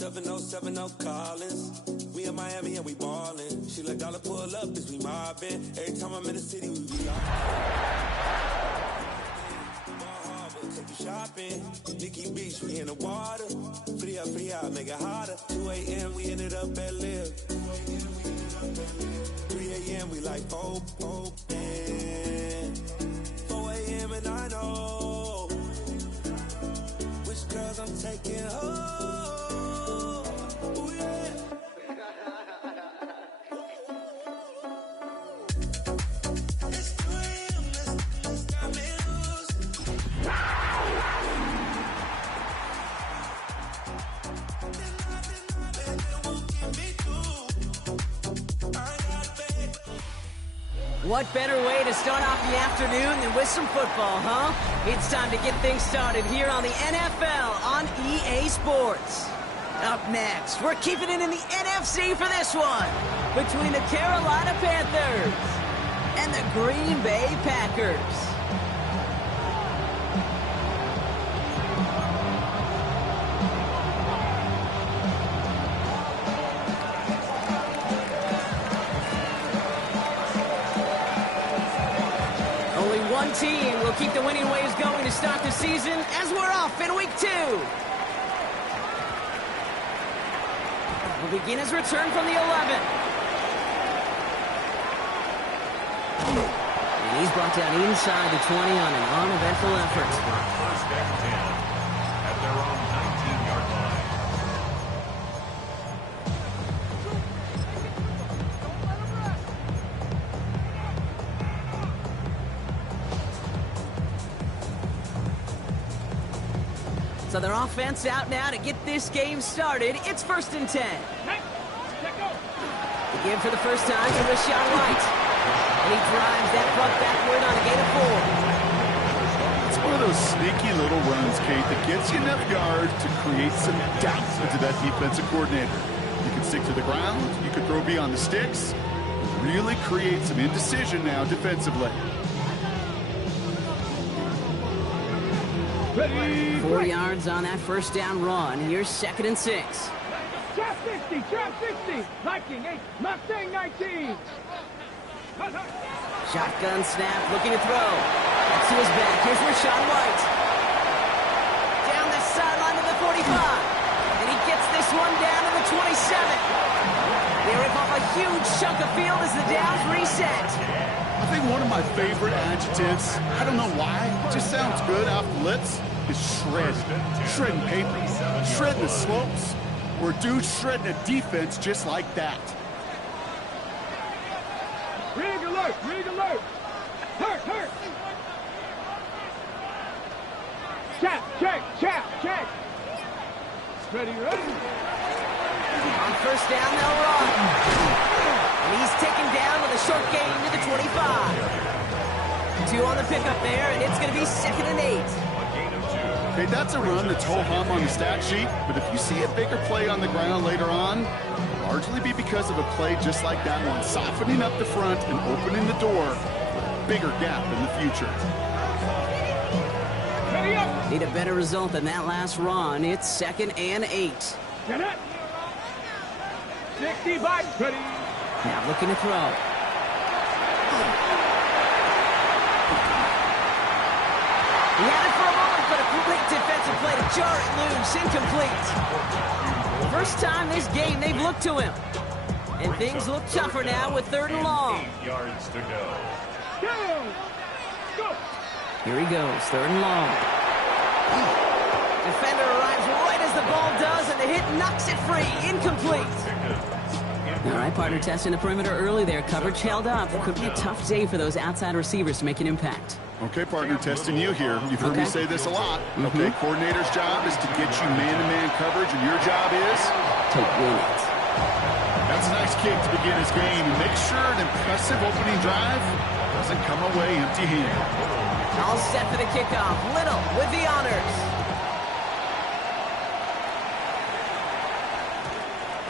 707 Collins. We in Miami and we ballin'. She let dollar pull up as we mobbin'. Every time I'm in the city, we be out. Take you shopping. Nikki Beach, we in the water. Free up, make it hotter. 2 a.m. we ended up at Live. 3 a.m. we like open. 4 a.m. and I know which girls I'm taking home. Ooh, yeah. What better way to start off the afternoon than with some football, huh? It's time to get things started here on the NFL on EA Sports. Up next, we're keeping it in the NFC for this one, between the Carolina Panthers and the Green Bay Packers. One team will keep the winning waves going to start the season as we're off in week 2. We'll begin his return from the 11. And he's brought down inside the 20 on an uneventful effort. First and 10 at their own 19-yard line. So their offense out now to get this game started. It's 1st and 10. The give for the first time to Rashawn White. And he drives that puck backward on a gain of 4. It's one of those sneaky little runs, Kate, that gets you enough yards to create some doubt into that defensive coordinator. You can stick to the ground. You can throw beyond the sticks. Really create some indecision now defensively. Ready. 4 yards on that first down run. Here's 2nd and 6. Trap 60, trap 60. Viking 8, Mustang 19. Shotgun snap, looking to throw. Back to his back. Here's Rashawn White. Down the sideline to the 45. And he gets this one down to the 27. They rip off a huge chunk of field as the downs reset. I think one of my favorite adjectives, I don't know why, it just sounds good off the lips, is shred. Shredding paper, shredding the slopes, or a dude shredding a defense just like that. Rig alert, rig alert. Hurt, hurt. Check. Ready, ready. On first down, they'll run. And he's taken down with a short gain to the 25. 2 on the pickup there, and it's going to be 2nd and 8. Okay, that's a run that's ho-hum on the stat sheet, but if you see a bigger play on the ground later on, it'll largely be because of a play just like that one, softening up the front and opening the door for a bigger gap in the future. Ready up. Need a better result than that last run. It's 2nd and 8. Get it. 60 Vikes. Ready. Now looking to throw. He had it for a moment, but a complete defensive play to jar it loose. Incomplete. First time this game they've looked to him. And things look tougher now with 3rd and long. 8 yards to go. Go. Here he goes, 3rd and long. Defender arrives right as the ball does, and the hit knocks it free. Incomplete. All right, partner, testing the perimeter early there. Coverage held up. It could be a tough day for those outside receivers to make an impact. Okay, partner, testing you here. You've heard me say this a lot. Okay, coordinator's job is to get you man-to-man coverage, and your job is to win it. That's a nice kick to begin his game, and make sure an impressive opening drive doesn't come away empty-handed. All set for the kickoff. Little with the honors.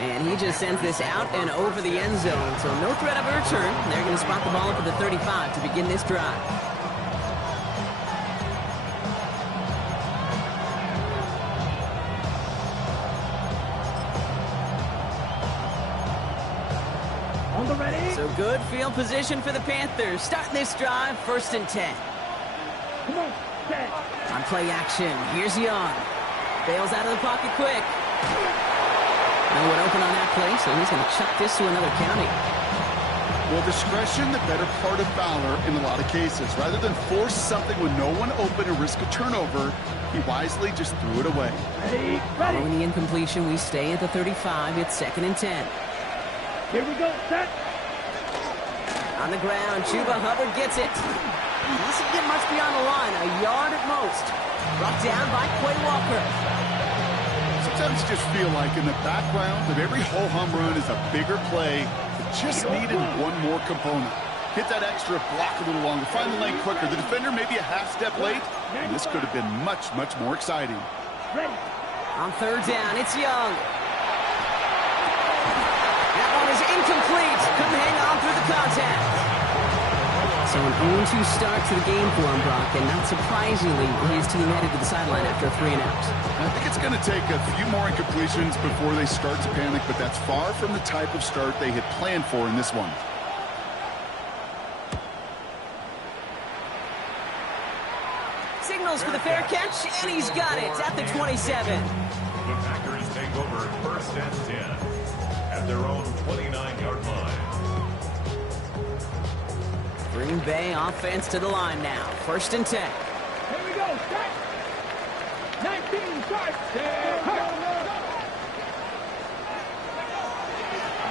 And he just sends this out and over the end zone, so no threat of a return. They're going to spot the ball up at the 35 to begin this drive. So good field position for the Panthers. Starting this drive, 1st and 10. Come on, set. On play action, here's Young. Bails out of the pocket quick. No one open on that play, so he's going to chuck this to another county. Well, discretion, the better part of valor in a lot of cases. Rather than force something with no one open and risk a turnover, he wisely just threw it away. Ready, Following ready. the incompletion, we stay at the 35. It's 2nd and 10. Here we go, set. On the ground, Chuba Hubbard gets it. Doesn't get much beyond the line, a yard at most. Brought down by Quay Walker. Sometimes you just feel like in the background of every ho-hum run is a bigger play that just needed one more component. Hit that extra block a little longer, find the lane quicker. The defender maybe a half step late, and this could have been much, much more exciting. Ready. On 3rd down, it's Young. That one is incomplete. Couldn't hang on through the contact. So an 0-2 start to the game for him, Brock, and not surprisingly, his team headed to the sideline after a 3 and out. I think it's going to take a few more incompletions before they start to panic, but that's far from the type of start they had planned for in this one. Signals for the fair catch, and he's got it at the 27. The Packers take over 1st and 10 at their own 29-yard line. Green Bay offense to the line now. 1st and 10. Here we go, set. 19, start.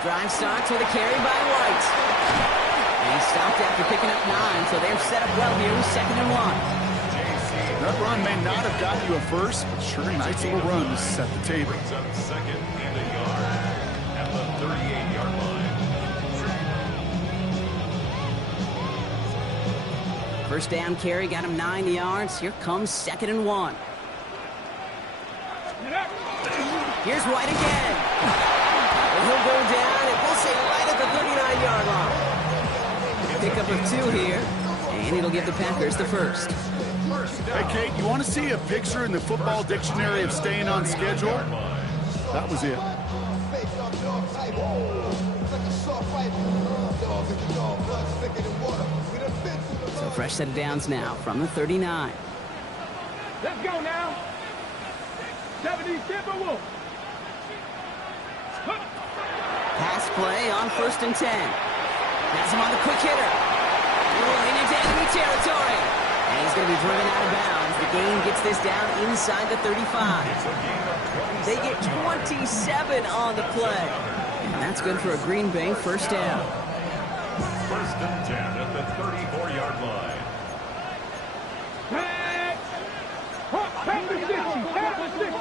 Drive starts with a carry by White. And he stopped after picking up 9, so they're set up well here with 2nd and 1. That run may not have gotten you a first, but sure, nice little run to set the table. Brings up 2nd and a yard at the 38-yard line. First down carry got him 9 yards. Here comes 2nd and 1. Here's White again. And he'll go down, and we'll say right at the 39-yard line. Pickup of 2 here, and it'll give the Packers the first. Hey, Kate, you want to see a picture in the football dictionary of staying on schedule? That was it. So fresh set of downs now from the 39. Let's go now. 70 Timberwolves. Pass play on 1st and 10. Has him on the quick hitter. Rolling into enemy territory. And he's going to be driven out of bounds. The game gets this down inside the 35. They get 27 on the play. And that's good for a Green Bay first down. 1st and 10 at the 34-yard line. Panthers 60, Panthers 60.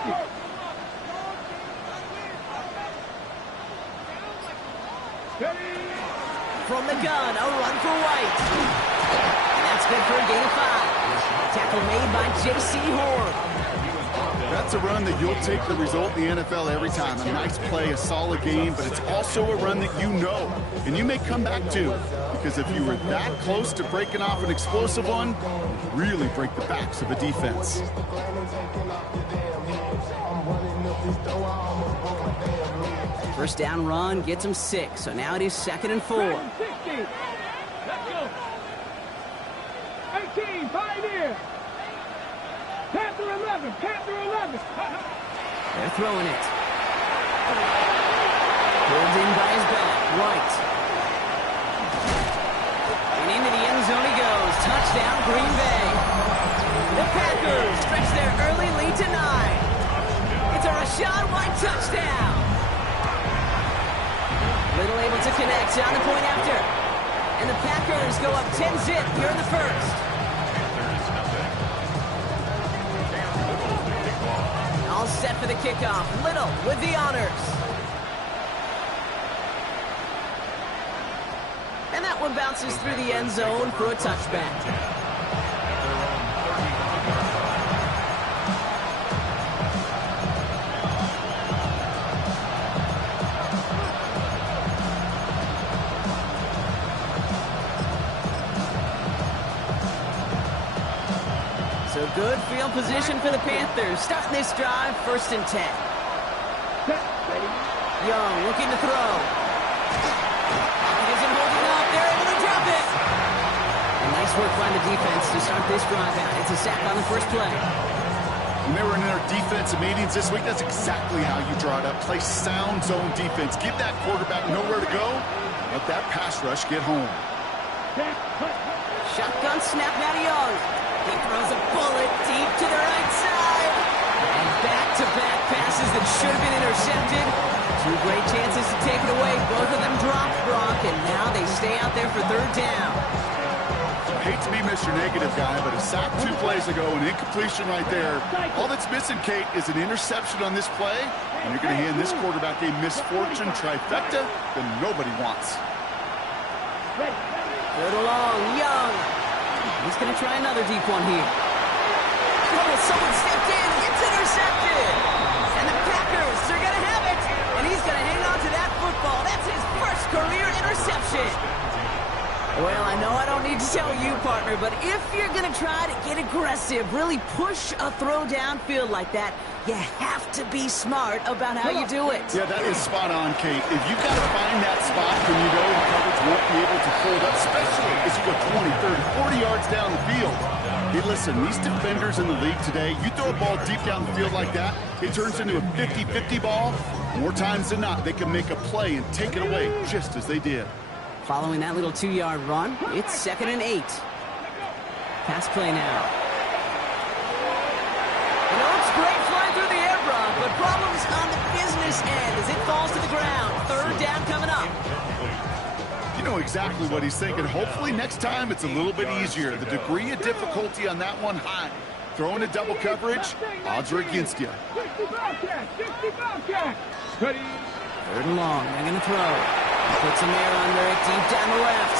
From the gun, a run for White. And that's good for a gain of 5. Tackle made by J.C. Horn. That's a run that you'll take the result in the NFL every time. A nice play, a solid game, but it's also a run that you know, and you may come back to. Because if you were that close to breaking off an explosive one, it'd really break the backs of a defense. First down run gets him 6, so now it is 2nd and 4. 60. Let's go. 18, Pioneer. Panther 11, Panther 11. They're throwing it. Pulled in by his back, White. And into the end zone he goes. Touchdown, Green Bay. The Packers stretch their early lead to 9. It's a Rashad White touchdown. Little able to connect on the point after. And the Packers go up 10-zip here in the first. All set for the kickoff. Little with the honors. And that one bounces through the end zone for a touchback. So good field position for the Panthers. Starting this drive, 1st and 10. Young looking to throw. He isn't holding work by the defense to start this drive out. It's a sack on the first play. When they were in their defensive meetings this week, that's exactly how you draw it up. Play sound zone defense. Give that quarterback nowhere to go. Let that pass rush get home. Shotgun snap now to Young. He throws a bullet deep to the right side. And back-to-back passes that should have been intercepted. Two great chances to take it away. Both of them dropped, Brock, and now they stay out there for third down. I hate to be Mr. Negative guy, but a sack 2 plays ago, an incompletion right there. All that's missing, Kate, is an interception on this play, and you're going to hand this quarterback a misfortune trifecta that nobody wants. Third along, Young. He's going to try another deep one here. Oh, someone stepped in. It's intercepted. And the Packers are going to have it. And he's going to hang on to that football. That's his first career interception. Well, I know I don't need to tell you, partner, but if you're going to try to get aggressive, really push a throw downfield like that, you have to be smart about how you do it. Yeah, that is spot on, Kate. If you've got to find that spot when you know the coverage won't be able to hold up, especially as you go 20, 30, 40 yards down the field. Hey, listen, these defenders in the league today, you throw a ball deep down the field like that, it turns into a 50-50 ball. More times than not, they can make a play and take it away just as they did. Following that little 2-yard run, it's 2nd and 8. Pass play now. You know, it's great flying through the air, Brock, but problems on the business end as it falls to the ground. Third down coming up. You know exactly what he's thinking. Hopefully next time it's a little bit easier. The degree of difficulty on that one high. Throwing a double coverage, odds are against you. 60 Bobcat. Ready. Third and long, they're going to throw. Puts him there under it, deep down the left.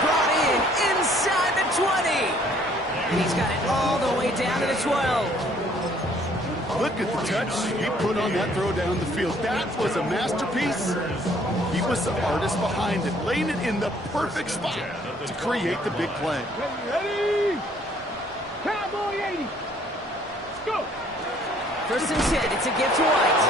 Brought in, inside the 20. And he's got it all the way down to the 12. Look at the touch he put on that throw down the field. That was a masterpiece. He was the artist behind it, laying it in the perfect spot to create the big play. Ready. Cowboy 80. Let's go. First and 10, it's a gift to White.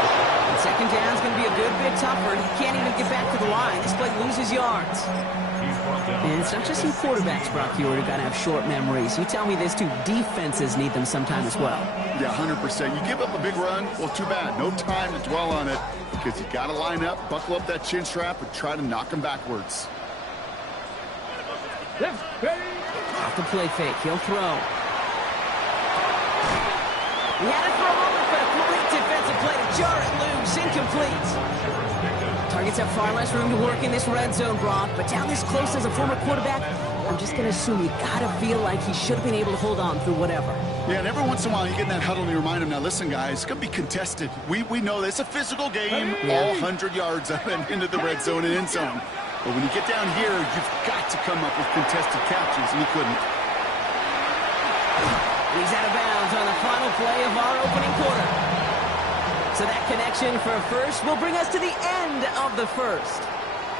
And second down's going to be a good bit tougher. He can't even get back to the line. This play loses yards. And it's not just some quarterbacks, Brock, who got to have short memories. You tell me this too. Defenses need them sometime as well. Yeah, 100%. You give up a big run, well, too bad. No time to dwell on it because you got to line up, buckle up that chin strap, and try to knock them backwards. Left. Ready. Off the play fake. He'll throw. He had a throw over, but a great defensive play to jar it loose. Incomplete. Targets have far less room to work in this red zone, Brock, but down this close as a former quarterback, I'm just going to assume you got to feel like he should have been able to hold on through whatever. Yeah, and every once in a while you get in that huddle and you remind him, now listen, guys, it's going to be contested. We know this. It's a physical game, all 100 yards up and into the red zone and end zone. But when you get down here, you've got to come up with contested catches, and he couldn't. He's out of bounds on the final play of our opening quarter. So that connection for a first will bring us to the end of the first.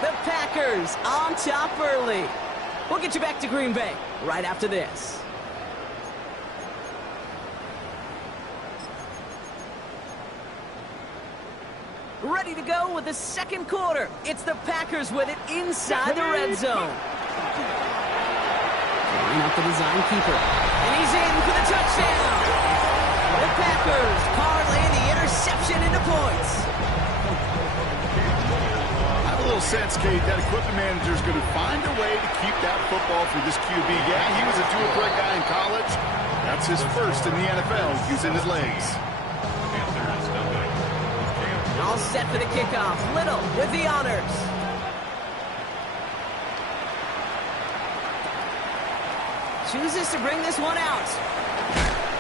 The Packers on top early. We'll get you back to Green Bay right after this. Ready to go with the second quarter. It's the Packers with it inside the red zone. Line up the design keeper. And he's in for the touchdown. The Packers parlay the interception into points. I have a little sense, Kate, that equipment manager is going to find a way to keep that football for this QB. Yeah, he was a dual-threat guy in college. That's his first in the NFL, using his legs. All set for the kickoff. Little with the honors. Chooses to bring this one out.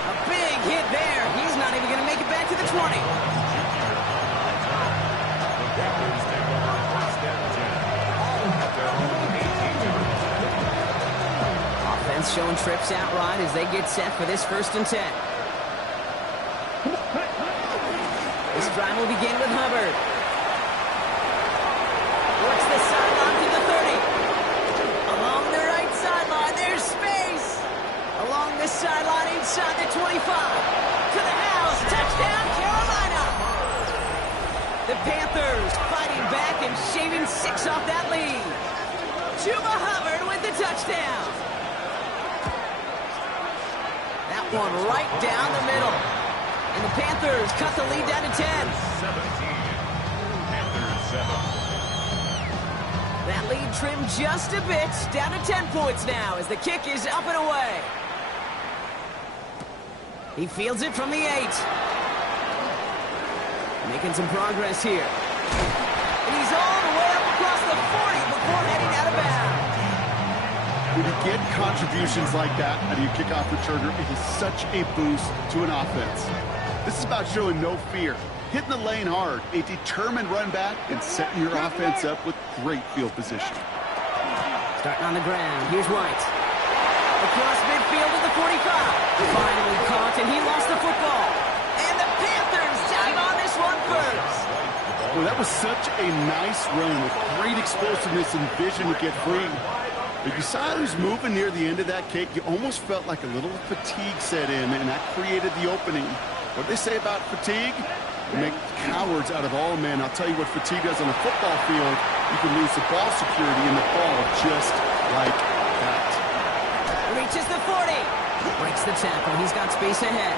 A big hit there. He's not even going to make it back to the 20. Offense showing trips outright as they get set for this 1st and 10. This drive will begin with Hubbard. Works the sideline to the 30. Along the right sideline, there's space. Along the sideline inside the 25. To the house. Touchdown, Carolina. The Panthers fighting back and shaving 6 off that lead. Chuba Hubbard with the touchdown. One right down the middle. And the Panthers cut the lead down to 10. 17. Panthers 7. That lead trimmed just a bit, down to 10 points now as the kick is up and away. He fields it from the 8. Making some progress here. And he's all the way up across the 40 before heading out of bounds. When you get contributions like that out of your kickoff returner, it is such a boost to an offense. This is about showing no fear, hitting the lane hard, a determined run back, and setting your offense up with great field position. Starting on the ground, here's White. Across midfield to the 45. Finally caught, and he lost the football. And the Panthers dive on this one first. Well, that was such a nice run with great explosiveness and vision to get free. But you saw he was moving near the end of that kick. You almost felt like a little fatigue set in, and that created the opening. What do they say about fatigue? Make cowards out of all men. I'll tell you what fatigue does on a football field. You can lose the ball security in the ball just like that. Reaches the 40. Breaks the tackle. He's got space ahead.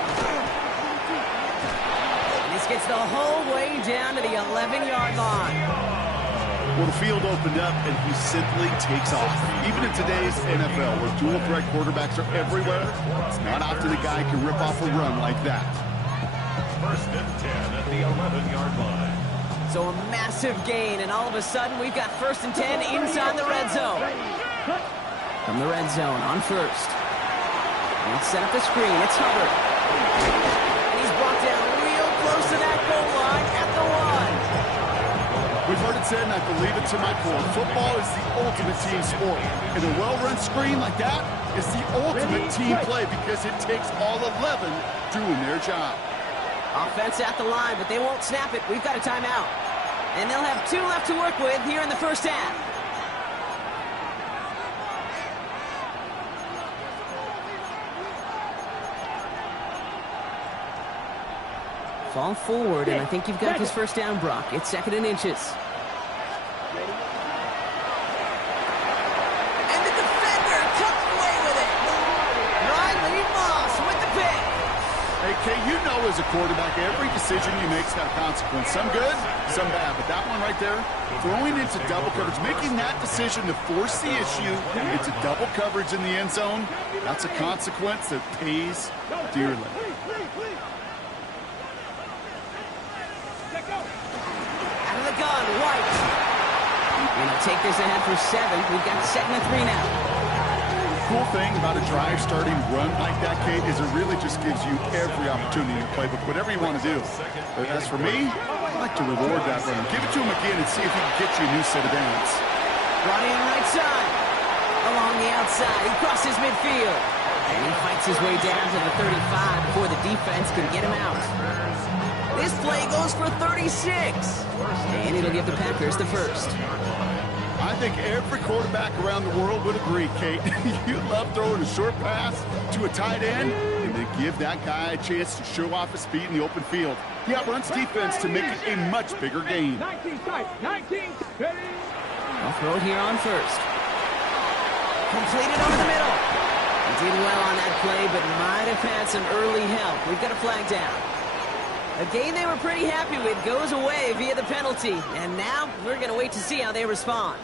And this gets the whole way down to the 11-yard line. Well, the field opened up, and he simply takes off. Even in today's NFL, where dual-threat quarterbacks are everywhere, it's not often a guy can rip off a run like that. First and 10 at the 11-yard line. So a massive gain, and all of a sudden, we've got first and 10 inside the red zone. From the red zone on first. Let's set up the screen. It's Hubbard. And he's brought down real close to that goal line at the 1. We've heard it said, and I believe it to my core, football is the ultimate team sport. And a well-run screen like that is the ultimate team play because it takes all 11 doing their job. Offense at the line, but they won't snap it. We've got a timeout. And they'll have 2 left to work with here in the first half. Fall forward, and I think you've got this first down, Brock. It's 2nd and inches. And the defender comes away with it. Riley Moss with the pick. Hey, Kay, you know as a quarterback, every decision you make's got a consequence. Some good, some bad. But that one right there, throwing into double coverage, making that decision to force the issue into double coverage in the end zone, that's a consequence that pays dearly. Gun, White. And he'll take this ahead for 7. We've got 2nd and 3 now. Cool thing about a drive starting run like that, Kate, is it really just gives you every opportunity to play with whatever you want to do. But as for me, I like to reward that run. Give it to him again and see if he can get you a new set of downs. Brought in right side. Along the outside, he crosses midfield. And he fights his way down to the 35 before the defense can get him out. This play goes for 36. And it'll give the Packers the first. I think every quarterback around the world would agree, Kate. You love throwing a short pass to a tight end and then give that guy a chance to show off his speed in the open field. He outruns defense to make it a much bigger game. 19 tight, 19 ready. I'll throw it here on first. Completed over the middle. He did well on that play, but might have had some early help. We've got a flag down. A game they were pretty happy with goes away via the penalty. And now we're going to wait to see how they respond.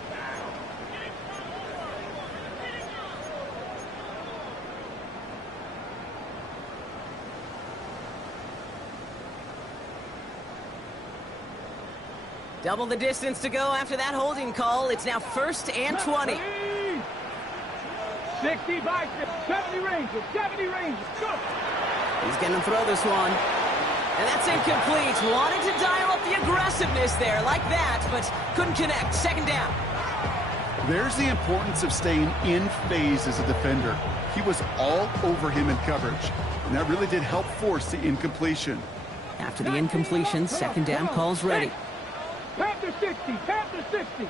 Double the distance to go after that holding call. It's now 1st and 20. 60 by 70 ranges, 70 ranges. Go. He's going to throw this one. And that's incomplete. Wanted to dial up the aggressiveness there like that, but couldn't connect. 2nd down. There's the importance of staying in phase as a defender. He was all over him in coverage, and that really did help force the incompletion. After the incompletion, 2nd down calls ready. Panther 60, Panther 60.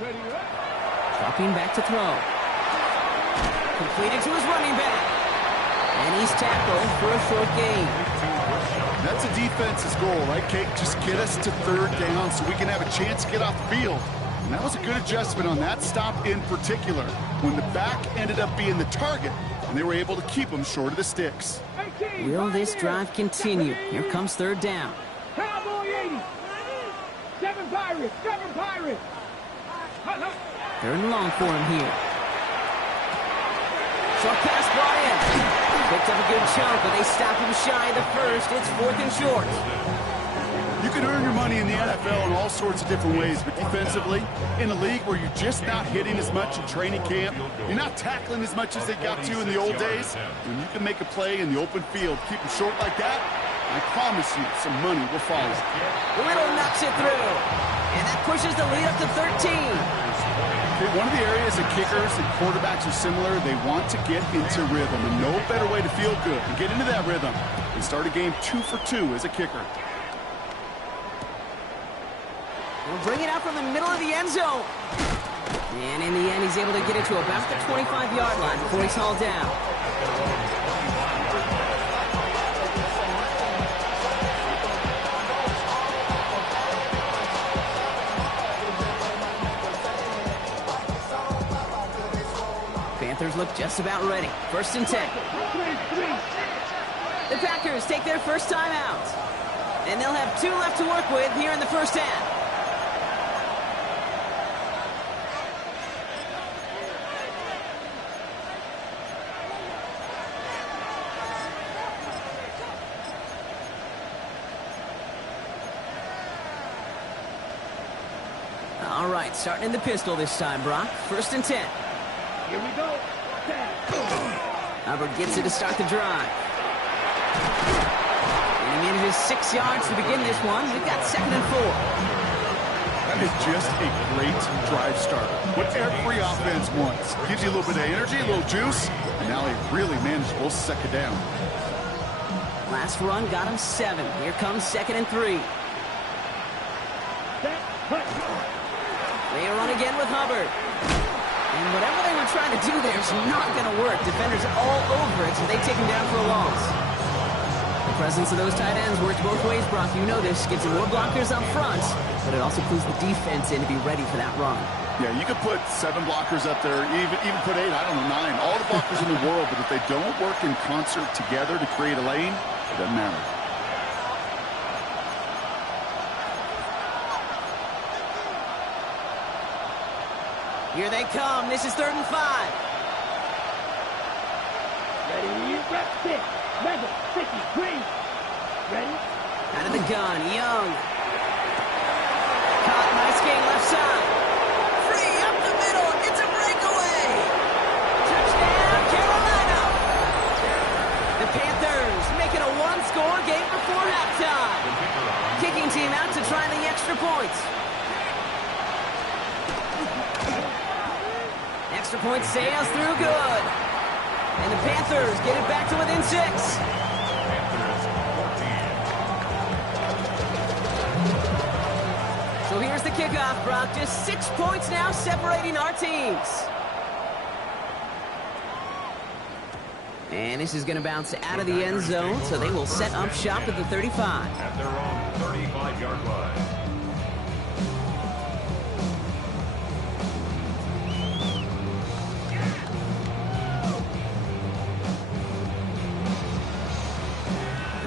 Ready, Dropping back to throw. Completed to his running back. And he's tackled for a short gain. That's a defense's goal, right, Kate? Just get us to 3rd down so we can have a chance to get off the field. And that was a good adjustment on that stop in particular, when the back ended up being the target, and they were able to keep them short of the sticks. Will this drive continue? Here comes third down. Cowboy 80. 7 Pirates. 7 Pirates. Third and long for him here. Short pass brought in. Picked up a good chunk, but they stop him shy of the first. It's 4th and short. You can earn your money in the NFL in all sorts of different ways, but defensively, in a league where you're just not hitting as much in training camp, you're not tackling as much as they got to in the old days, when you can make a play in the open field, keep them short like that, I promise you some money will follow. Little knocks it through, and that pushes the lead up to 13. Okay, one of the areas that kickers and quarterbacks are similar, they want to get into rhythm, and no better way to feel good and get into that rhythm than start a game 2 for 2 as a kicker. We'll bring it out from the middle of the end zone. And in the end, he's able to get it to about the 25-yard line before he's hauled down. Panthers look just about ready. 1st and 10. The Packers take their first time out. And they'll have 2 left to work with here in the first half. All right, starting in the pistol this time, Brock. 1st and 10. Here we go. Hubbard gets it to start the drive. And he manages 6 yards to begin this one. We've got 2nd and 4. That is just a great drive starter. What every offense wants. Gives you a little bit of energy, a little juice, and now a really manageable 2nd down. Last run got him 7. Here comes 2nd and 3. They run again with Hubbard. And whatever they were trying to do there is not going to work. Defenders all over it, so they take him down for a loss. The presence of those tight ends works both ways, Brock. You know this. Gives you more blockers up front, but it also clues the defense in to be ready for that run. Yeah, you could put 7 blockers up there, even put 8, I don't know, 9. All the blockers in the world, but if they don't work in concert together to create a lane, it doesn't matter. Here they come. This is 3rd and 5. Ready, rep, stick, leather, sticky, green. Ready? Out of the gun, Young. Caught, nice gain left side. Free up the middle. It's a breakaway. Touchdown, Carolina. The Panthers making a 1-score game before halftime. Kicking team out to try the extra points. Extra point sails through good. And the Panthers get it back to within 6. So here's the kickoff, Brock. Just 6 points now separating our teams. And this is going to bounce out of the end zone, so they will set up shop at the 35. At their own 35-yard line.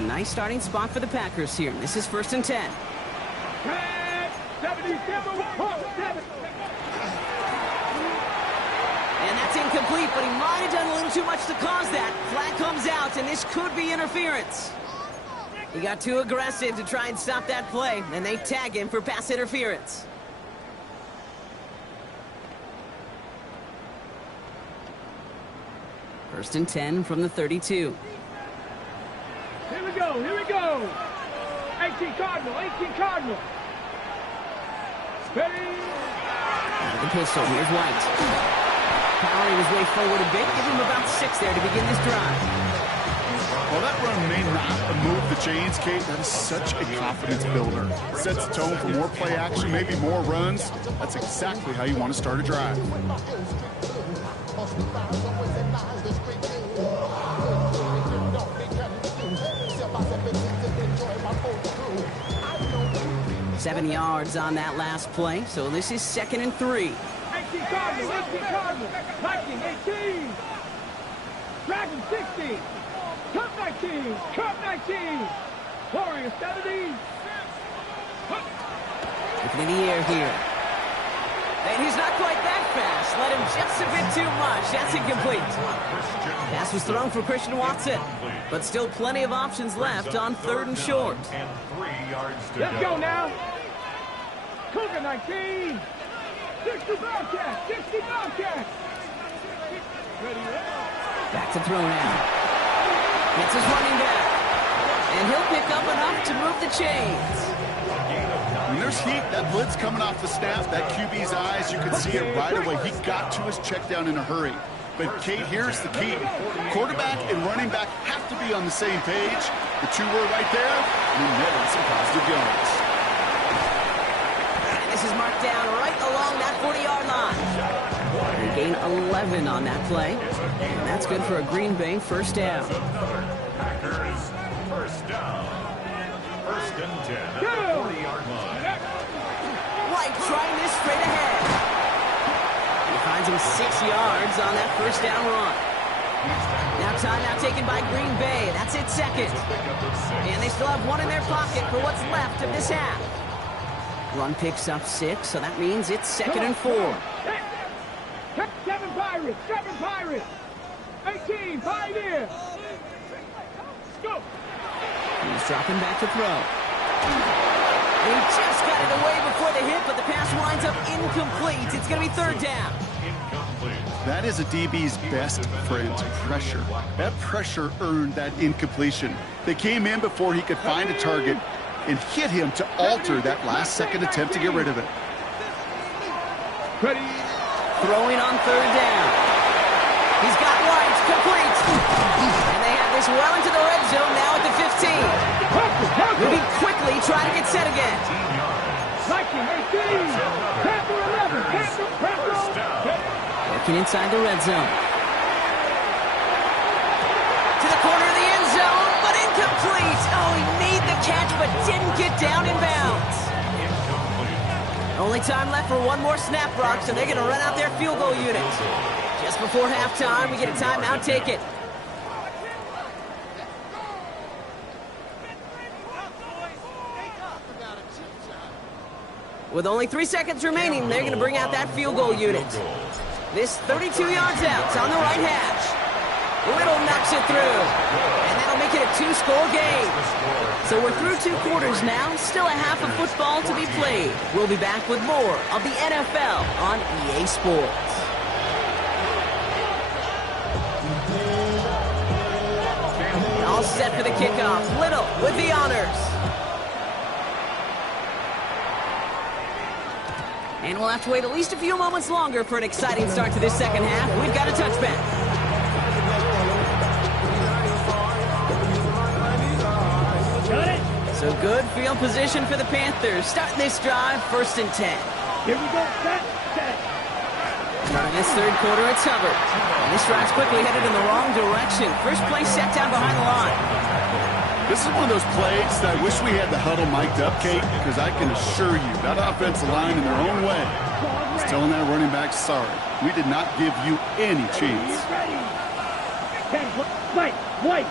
Nice starting spot for the Packers here. This is 1st and 10. 77, And that's incomplete, but he might have done a little too much to cause that. Flag comes out, and this could be interference. He got too aggressive to try and stop that play, and they tag him for pass interference. First and 10 from the 32. Here we go, here we go. 18 Cardinal, 18 Cardinal. Ready? Out of the pistol, here's White. Powering his way forward a bit, give him about 6 there to begin this drive. While that run may not move the chains, Kate, that is such a confidence builder. Sets the tone for more play action, maybe more runs. That's exactly how you want to start a drive. 7 yards on that last play, so this is 2nd and 3. 18 Cardinals, 18 Cardinals. Viking, 18. Dragon, 60. Cup 19, Cup 19. Warrior, 70. Looking in the air here. And he's not quite that fast. Let him just a bit too much. That's incomplete. Pass was thrown for Christian Watson, but still plenty of options left on 3rd and short. And 3 yards to Let's go now. Cougar 19. 60 Bobcats, 60 Bobcats. Ready, Back to throw now. Gets his running back. And he'll pick up enough to move the chains. When there's heat, that blitz coming off the snap, that QB's eyes, you can see it right away. He got to his check down in a hurry. But, Kate, here's the key. Quarterback and running back have to be on the same page. The two were right there, and he netted some positive yards. And this is marked down right along that 40-yard line. They gain 11 on that play. And that's good for a Green Bay first down. Packers first down. 1st and 10 at the 40-yard line. White trying this straight ahead. He finds him 6 yards on that first down run. Now timeout taken by Green Bay. That's it, 2nd. And they still have 1 in their pocket for what's left of this half. Run picks up 6, so that means it's 2nd and 4. 7 Pirates, 7 Pirates. 18, Pioneer. Let's go. He's dropping back to throw. He just got it away before the hit, but the pass winds up incomplete. It's going to be 3rd down. That is a DB's best friend, pressure. That pressure earned that incompletion. They came in before he could find a target and hit him to alter that last-second attempt to get rid of it. Ready. Throwing on 3rd down. He's got White, complete. And they have this well into the red zone now at the 15. Moving quickly, trying to get set again. Viking, 18. Panther, 11. Panther. Working inside the red zone. To the corner of the end zone, but incomplete. Oh, he made the catch, but didn't get down in bounds. Only time left for one more snap, Brock, so they're going to run out their field goal unit. Just before halftime, we get a timeout. Take it. With only 3 seconds remaining, they're going to bring out that field goal unit. This 32 yards out on the right hash. Little knocks it through. And that'll make it a 2-score game. So we're through 2 quarters now. Still a half of football to be played. We'll be back with more of the NFL on EA Sports. All set for the kickoff. Little with the honors. And we'll have to wait at least a few moments longer for an exciting start to this second half. We've got a touchback. So good field position for the Panthers. Starting this drive, 1st and 10. Here we go. Set. Starting this 3rd quarter, it's Hubbard. And this drive's quickly headed in the wrong direction. First play set down behind the line. This is one of those plays that I wish we had the huddle mic'd up, Kate, because I can assure you that offensive line in their own way is telling that running back, sorry, we did not give you any chance. White.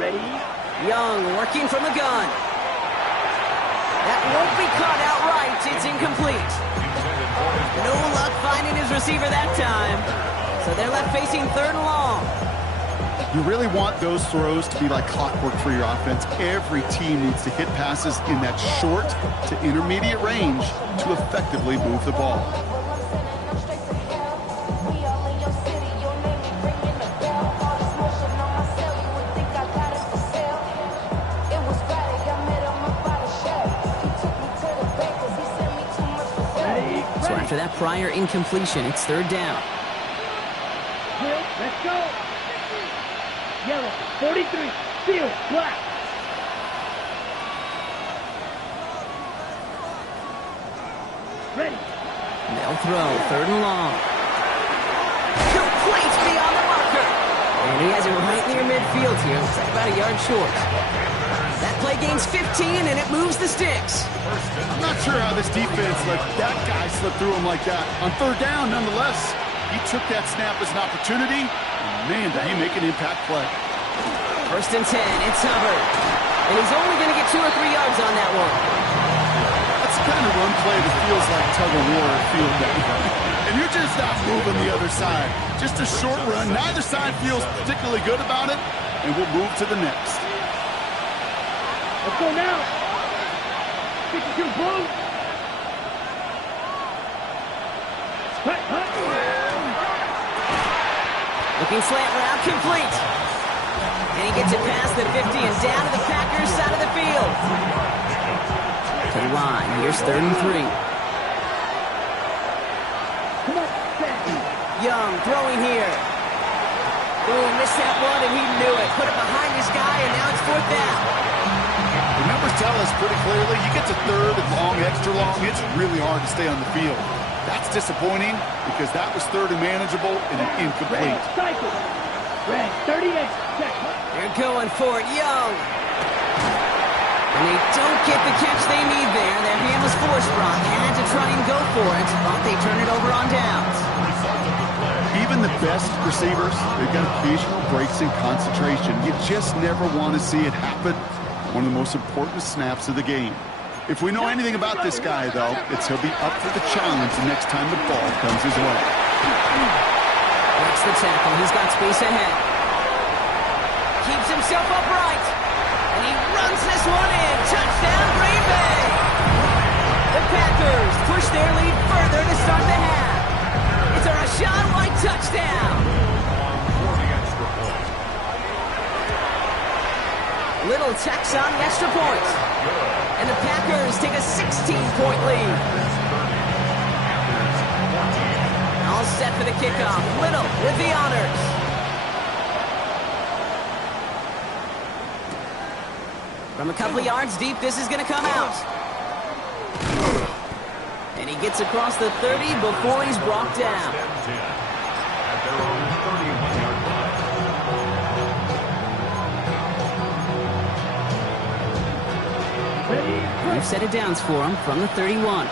Ready. Young working from the gun. That won't be caught outright. It's incomplete. No luck finding his receiver that time. So they're left facing 3rd and long. You really want those throws to be like clockwork for your offense. Every team needs to hit passes in that short to intermediate range to effectively move the ball. So after that prior incompletion, it's 3rd down. Let's go. Yellow, 43, field, black. Ready. They'll throw, 3rd and long. Complete beyond the marker. And he has it right near midfield here. Looks like about a yard short. That play gains 15, and it moves the sticks. I'm not sure how this defense let that guy slip through him like that. On third down, nonetheless, he took that snap as an opportunity. And man, did he make an impact play. First and 10, it's Hubbard. And he's only going to get 2 or 3 yards on that one. That's the kind of run play that feels like tug-of-war field down. And you're just not moving the other side. Just a short run. Neither side feels particularly good about it. And we'll move to the next. Let's go now. 52 blue. Looking slant route, complete. And he gets it past the 50 and down to the Packers side of the field. To the line, here's 3rd and 3. Young throwing here. Ooh, missed that one and he knew it. Put it behind his guy and now it's 4th down. The numbers tell us pretty clearly, you get to 3rd and long, extra long, it's really hard to stay on the field. That's disappointing because that was 3rd and manageable and an incomplete. Red, 38. They're going for it, Young. And they don't get the catch they need there. Their hand was forced, Brock. Had to try and go for it, but they turn it over on downs. Even the best receivers, they've got occasional breaks in concentration. You just never want to see it happen. One of the most important snaps of the game. If we know anything about this guy, though, it's he'll be up for the challenge the next time the ball comes his way. Breaks the tackle. He's got space ahead. Keeps himself upright. And he runs this one in. Touchdown, Green Bay. The Packers push their lead further to start the half. It's a Rachaad White touchdown. Little tacks on the extra point. And the Packers take a 16-point lead. All set for the kickoff. Little with the honors. From a couple of yards deep, this is going to come out. And he gets across the 30 before he's brought down. At their own 31-yard line. We've set it downs for him from the 31.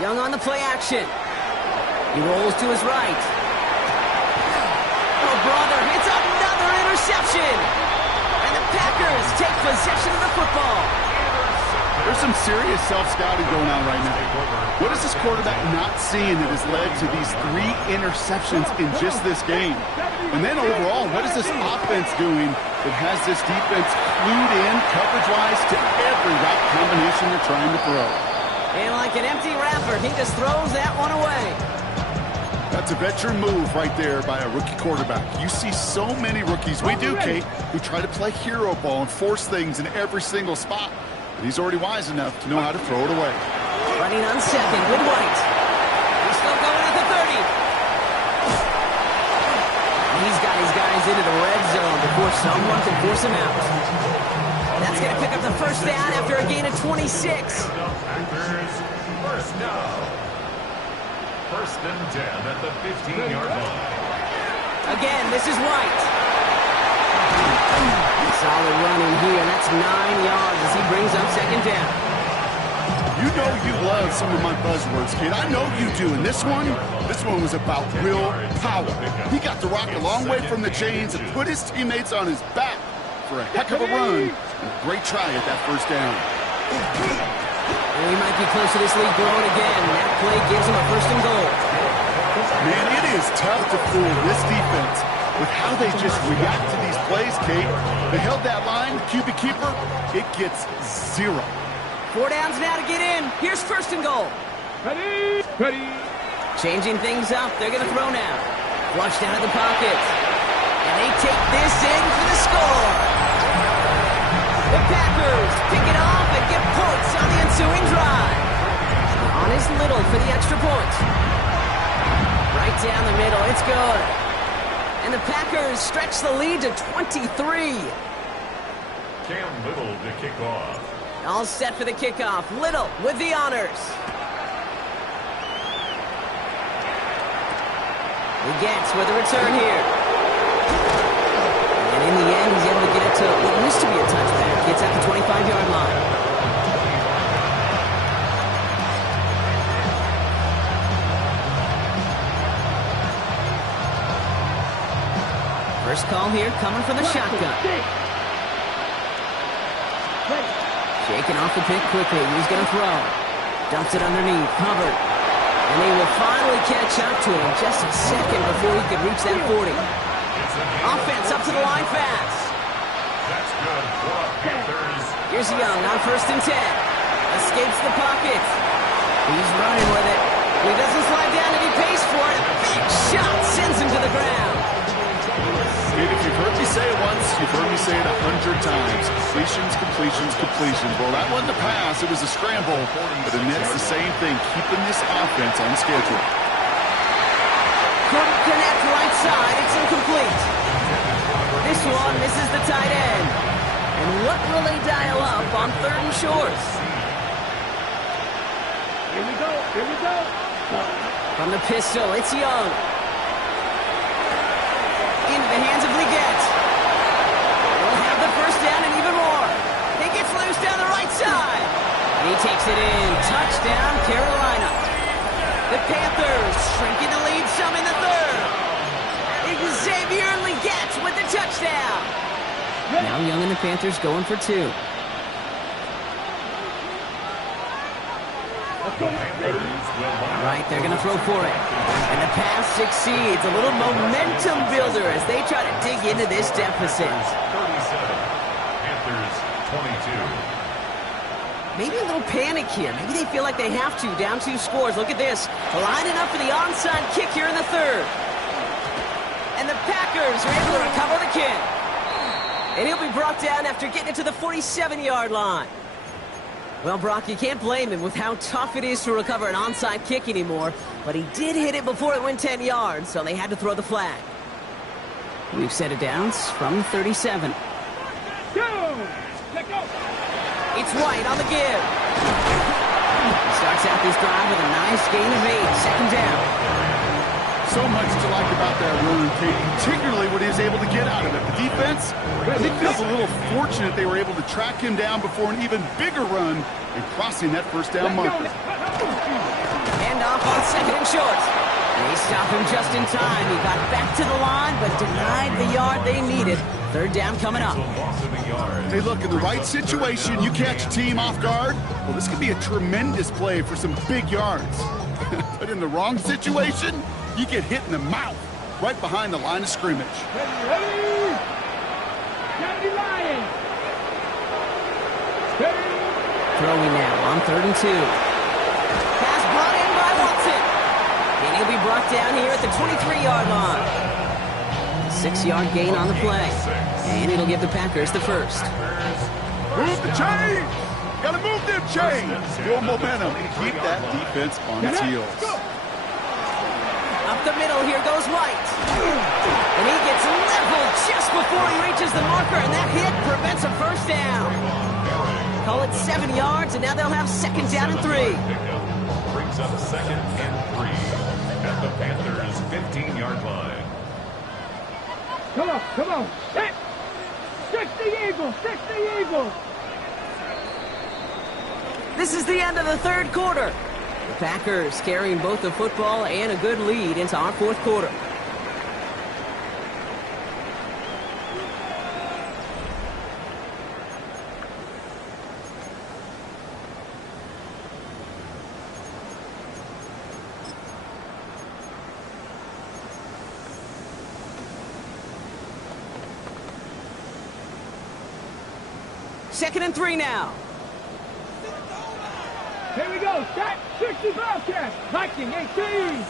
Young on the play action. He rolls to his right. Oh, brother, it's another interception. And the Packers take possession of the football. There's some serious self-scouting going on right now. What is this quarterback not seeing that has led to these 3 interceptions in just this game? And then overall, what is this offense doing that has this defense clued in coverage-wise to every route combination they're trying to throw? And like an empty wrapper, he just throws that one away. That's a veteran move right there by a rookie quarterback. You see so many rookies, we do, Kate, who try to play hero ball and force things in every single spot. But he's already wise enough to know how to throw it away. Running on second with White. He's still going at the 30. He's got his guys into the red zone before someone can force him out. That's going to pick up the first down after a gain of 26. Packers first down. 1st and 10 at the 15-yard line. Again, this is White. Solid running here. That's 9 yards as he brings up 2nd down. You know you love some of my buzzwords, kid. I know you do. And this one was about real power. He got the rock a long way from the chains and put his teammates on his back for a heck of a run. And a great try at that 1st down. And he might be close to this lead growing again. That play gives him a 1st and goal. Man, it is tough to fool this defense with how they just react to these plays, Kate. They held that line, QB keeper, it gets 0. 4 downs now to get in. Here's 1st and goal. Ready. Changing things up. They're going to throw now. Flush down at the pocket. And they take this in for the score. The Packers pick it off and get points on the ensuing drive. On is Little for the extra point. Right down the middle. It's good. And the Packers stretch the lead to 23. Cam Little to kick off. All set for the kickoff. Little with the honors. He gets with a return here. And In the end, he's able to get it to what used to be a touchback. It's at the 25-yard line. First call here coming from the shotgun. Shaking off the pick quickly. He's going to throw. Dumps it underneath. Hubbard. And they will finally catch up to him just a second before he could reach that 40. Offense up to the line fast. That's good for Panthers. Here's Young on 1st and 10. Escapes the pocket. He's running with it. He doesn't slide down and he pays for it. A big shot sends him to the ground. If you've heard me say it once, you've heard me say it 100 times. Completions, completions, completions. Well, that wasn't a pass. It was a scramble. But it's the same thing, keeping this offense on schedule. Couldn't connect right side. It's incomplete. This one misses the tight end. And what will they dial up on 3rd and short? Here we go. Here we go. From the pistol, it's Young. Into the hands of Leggett. They'll have the first down and even more. He gets loose down the right side. And he takes it in. Touchdown, Carolina. The Panthers shrinking the lead some in the 3rd. Xavier Leggett with the touchdown. Now Young and the Panthers going for 2. Right, they're going to throw for it. And the pass succeeds. A little momentum builder as they try to dig into this deficit. 37. Panthers 22. Maybe a little panic here. Maybe they feel like they have to. Down 2 scores. Look at this. Lining up for the onside kick here in the 3rd. And the Packers are able to recover the kick. And he'll be brought down after getting it to the 47-yard line. Well, Brock, you can't blame him with how tough it is to recover an onside kick anymore. But he did hit it before it went 10 yards, so they had to throw the flag. We've set it down from 37. It's White on the give. He starts out this drive with a nice gain of 8. 2nd down. So much to like about that run, particularly what he was able to get out of it. The defense, I think, feels a little fortunate they were able to track him down before an even bigger run and crossing that first down marker. Hand off on 2nd and short. They stop him just in time. He got back to the line, but denied the yard they needed. 3rd down coming up. Hey, look, in the right situation, you catch a team off guard. Well, this could be a tremendous play for some big yards. But in the wrong situation, you get hit in the mouth right behind the line of scrimmage. Ready. Throwing now on 3rd and 2. Pass brought in by Watson. And he'll be brought down here at the 23-yard line. 6-yard gain on the play. And it'll give the Packers the first. Move the chains! Gotta move them chains! Build momentum and keep that defense on its heels. Up the middle, here goes White. And he gets leveled just before he reaches the marker, and that hit prevents a first down. Call it 7 yards, and now they'll have 2nd down and 3. Brings up 2nd and 3 at the Panthers' 15-yard line. Come on, come on. Hit. 60 Eagles, 60 Eagles. This is the end of the 3rd quarter. The Packers carrying both the football and a good lead into our 4th quarter. Second and 3 now. Here we go. Set 60 Bobcats. Viking 18.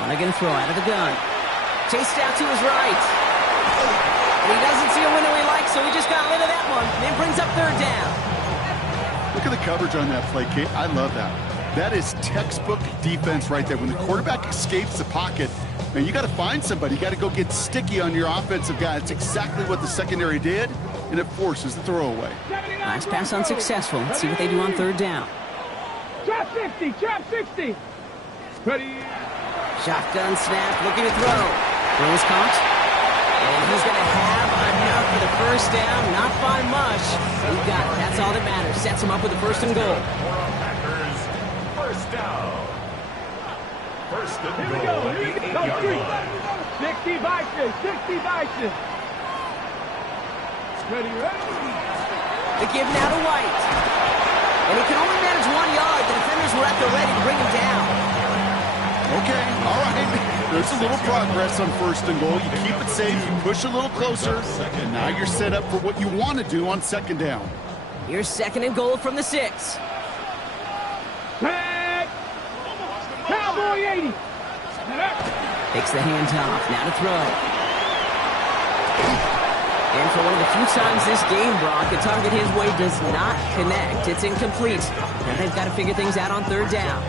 Monaghan throw out of the gun. Chased out to his right. And he doesn't see a window he likes, so he just got rid of that one. And it brings up 3rd down. Look at the coverage on that play, Kate. I love that. That is textbook defense right there. When the quarterback escapes the pocket, man, you got to find somebody. You got to go get sticky on your offensive guy. It's exactly what the secondary did, and it forces the throwaway. Nice pass unsuccessful. Let's see what they do on 3rd down. Trap 60, trap 60. Ready. Shotgun snap, looking to throw. Throws caught. And he's going to have enough for the first down. Not by much. He got it. That's all that matters. Sets him up with the first and goal. Packers, first down. First and Here we goal go. at Here we the go. 8-yard line. 60 Bison. 60 Bison. Ready, ready. The give now to White. And he can only manage 1 yard. The defenders were at the ready to bring him down. Okay, all right. There's a little progress on first and goal. You keep it safe, you push a little closer, and now you're set up for what you want to do on second down. Here's second and goal from the 6. Tag. Cowboy 80. Takes the handoff. Now to throw. And for one of the few times this game, Brock, the target his way does not connect. It's incomplete. And they've got to figure things out on third down.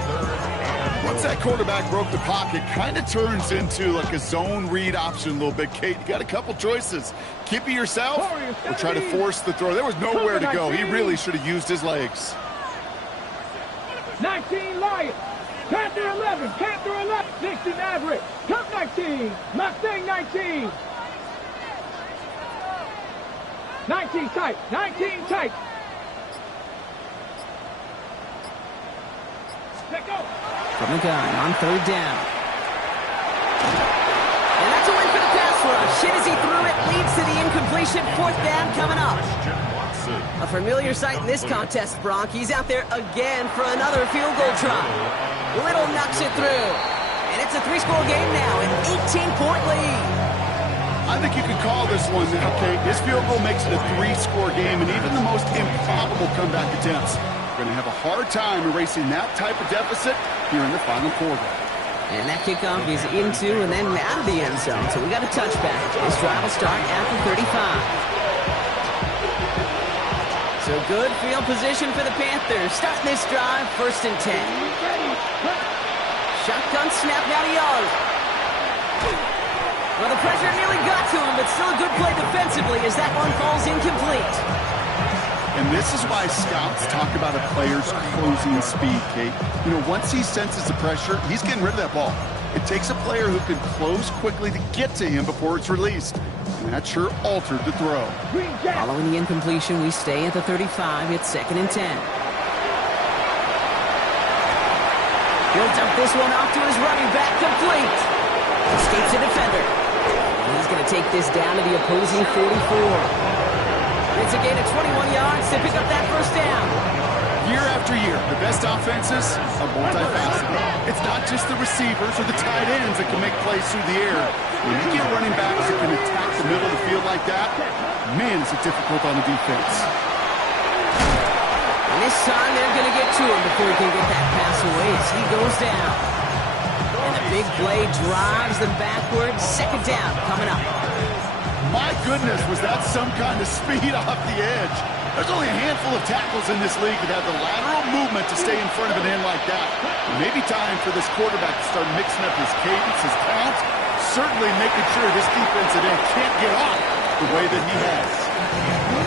Once that quarterback broke the pocket, kind of turns into like a zone read option a little bit, Kate. You got a couple choices. Keep it yourself or try to force the throw. There was nowhere to go. He really should have used his legs. 19 Lions. Panther 11. Panther 11. 60 Maverick. Cup 19. Mustang 19. 19 tight. 19 tight. Let go. From the gun on third down. And that's a win for the pass rush. Hit as he threw it, leads to the incompletion. Fourth down coming up. A familiar sight in this contest, Bronk. He's out there again for another field goal try. Little knocks it through. And it's a 3-score game now, an 18-point lead. I think you could call this one now, Kate. This field goal makes it a 3-score game, and even the most improbable comeback attempts are going to have a hard time erasing that type of deficit here in the final quarter. And that kickoff is into and then out of the end zone. So we got a touchback. This drive will start after 35. So good field position for the Panthers. Starting this drive, first and 10. Shotgun snap down to Young. Well, the pressure nearly got to him, but still a good play defensively as that one falls incomplete. And this is why scouts talk about a player's closing speed, Kate. You know, once he senses the pressure, he's getting rid of that ball. It takes a player who can close quickly to get to him before it's released. And that sure altered the throw. Following the incompletion, we stay at the 35. It's second and 10. He'll dump this one off to his running back, complete. Escapes a defender. And he's going to take this down to the opposing 44. It's a gain of 21 yards to pick up that first down. Year after year, the best offenses are multifaceted. It's not just the receivers or the tight ends that can make plays through the air. When you get running backs that can attack the middle of the field like that, man, is it difficult on the defense. And this time they're going to get to him before he can get that pass away as he goes down. And the big play drives them backwards. Second down coming up. My goodness, was that some kind of speed off the edge. There's only a handful of tackles in this league that have the lateral movement to stay in front of an end like that. It may be time for this quarterback to start mixing up his cadence, his count, certainly making sure this defensive end can't get off the way that he has.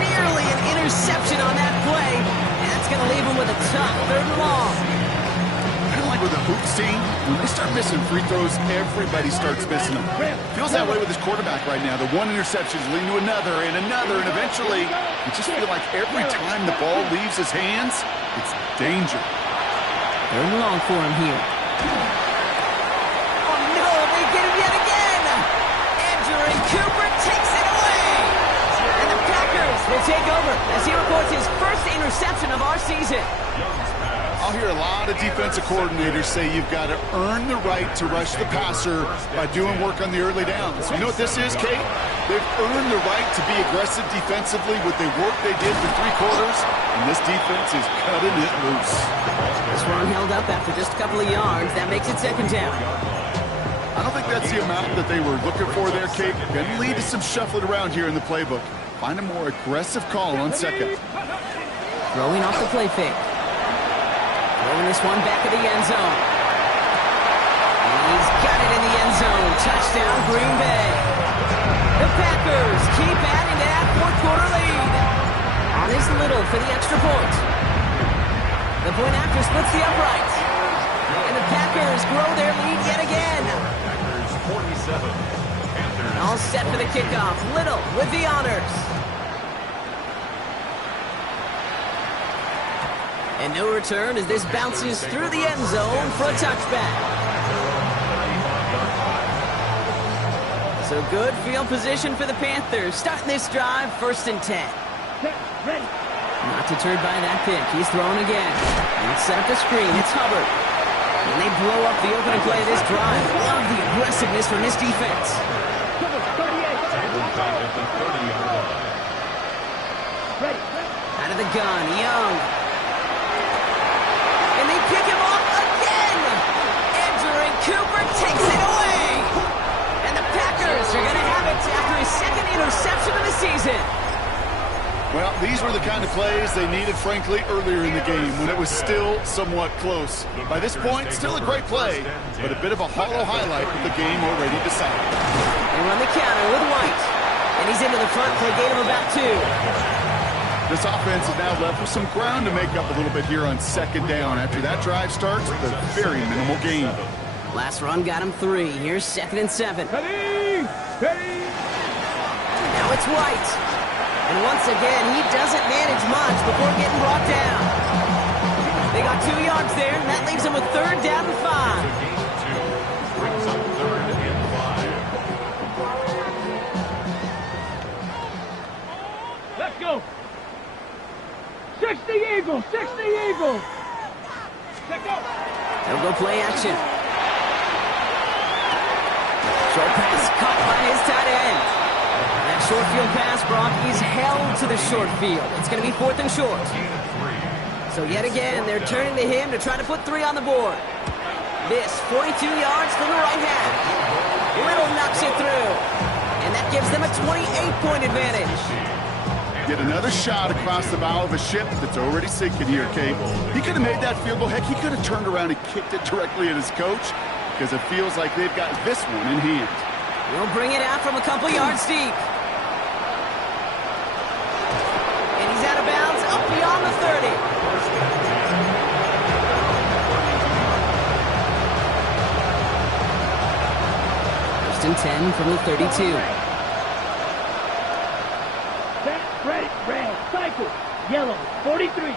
Nearly an interception on that play, and that's going to leave him with a tough third and long. Kind of like with the hoops team, when they start missing free throws, everybody starts missing them. Feels that way with his quarterback right now. The one interception is leading to another, and eventually, you just feel like every time the ball leaves his hands, it's danger. Third and long for him here. Oh no, they get him yet again! Andrew Cooper takes it away! And the Packers will take over as he records his first interception of our season. I'll hear a lot of defensive coordinators say you've got to earn the right to rush the passer by doing work on the early downs. You know what this is, Kate? They've earned the right to be aggressive defensively with the work they did for 3 quarters, and this defense is cutting it loose. This one held up after just a couple of yards. That makes it second down. I don't think that's the amount that they were looking for there, Kate. Going to lead to some shuffling around here in the playbook. Find a more aggressive call on second. Throwing off the play fake. Throwing this one back of the end zone. He's got it in the end zone. Touchdown, Green Bay. The Packers keep adding to that fourth-quarter lead. On is Little for the extra point. The point after splits the upright. And the Packers grow their lead yet again. Packers 47, All set for the kickoff. Little with the honors. And no return as this bounces through the end zone for a touchback. So good field position for the Panthers. Starting this drive, 1st and 10. Ready. Not deterred by that pick. He's throwing again. Let's set up the screen. It's Hubbard. And they blow up the opening play of this drive. Love the aggressiveness from this defense. Ready. Out of the gun, Young. And they pick him off again. Andrew Cooper takes it away. And the Packers are going to have it after his 2nd interception of the season. Well, these were the kind of plays they needed, frankly, earlier in the game when it was still somewhat close. By this point, still a great play, but a bit of a hollow highlight with the game already decided. They run the counter with White. And he's into the front for a gain of about 2. This offense is now left with some ground to make up a little bit here on 2nd down. After that drive starts with a very minimal gain. Last run got him 3. Here's 2nd and 7. Ready. Ready. Now it's White. And once again, he doesn't manage much before getting brought down. They got 2 yards there, and that leaves them with 3rd down and 5. Brings up 3rd and 5. Let's go. 60 Eagles. 60 Eagles. Let's go. They'll go play action. Short pass caught by his tight end. That short field pass, Brock, is held to the short field. It's going to be 4th and short. So yet again, they're turning to him to try to put 3 on the board. This, 42 yards from the right half. Little knocks it through. And that gives them a 28-point advantage. Yet another shot across the bow of a ship that's already sinking here, Kate. He could have made that field goal. Heck, he could have turned around and kicked it directly at his coach because it feels like they've got this one in hand. We'll bring it out from a couple yards deep. And he's out of bounds up beyond the 30. First and 10 from the 32. Ready. Red. Cycle. Yellow. 43.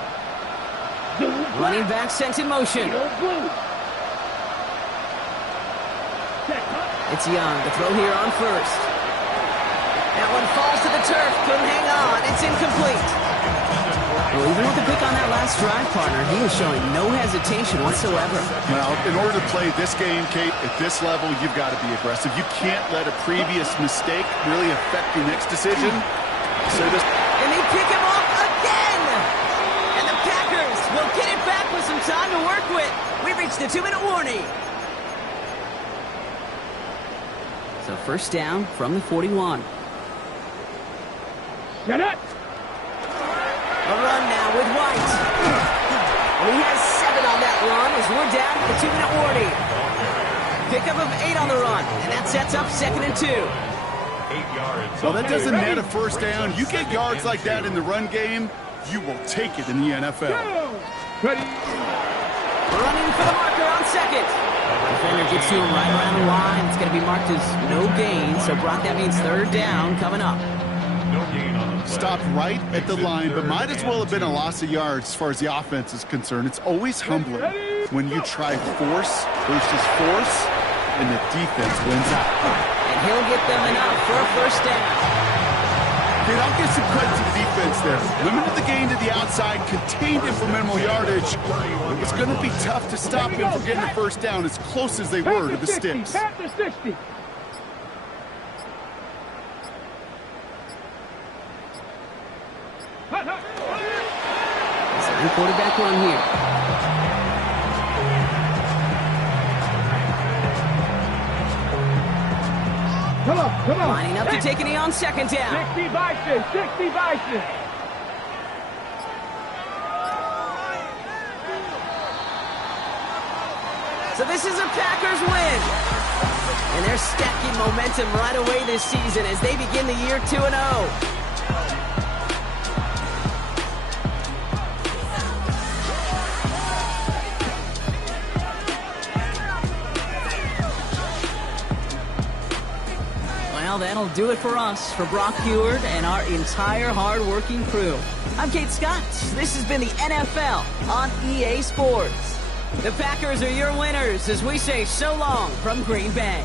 Running back sent in motion. Blue. It's Young. The throw here on 1st. That one falls to the turf. Couldn't hang on. It's incomplete. Well, even with the pick on that last drive, partner, he was showing no hesitation whatsoever. Well, in order to play this game, Kate, at this level, you've got to be aggressive. You can't let a previous mistake really affect your next decision. So this... And they pick him off again! And the Packers will get it back with some time to work with. We reached the 2-minute warning. So 1st down from the 41. Shut up. A run now with White. And he has 7 on that run as we're down to the 2-minute warning. Pickup of 8 on the run, and that sets up 2nd and 2. 8 yards. Well, that doesn't net a 1st down. You get yards like that in the run game, you will take it in the NFL. Ready. Running for the marker on 2nd. Defender gets to him right around the line. It's going to be marked as no gain. So, Brock, that means 3rd down coming up. No gain on the play. Stopped right at the line, but might as well have been a loss of yards as far as the offense is concerned. It's always humbling when you try force versus force, and the defense wins out. And he'll get them enough for a 1st down. Okay, I'll give some credit to the defense there. Limited the gain to the outside, contained him for minimal yardage. It was going to be tough to stop him from getting the 1st down as close as they were to the sticks. Panther 60. Second quarterback run here. Come on. Lining up to take a knee on 2nd down. 60 Bison. 60 Bison. So this is a Packers win. And they're stacking momentum right away this season as they begin the year 2-0. Well, that'll do it for us, for Brock Heward and our entire hard-working crew. I'm Kate Scott. This has been the NFL on EA Sports. The Packers are your winners as we say so long from Green Bay.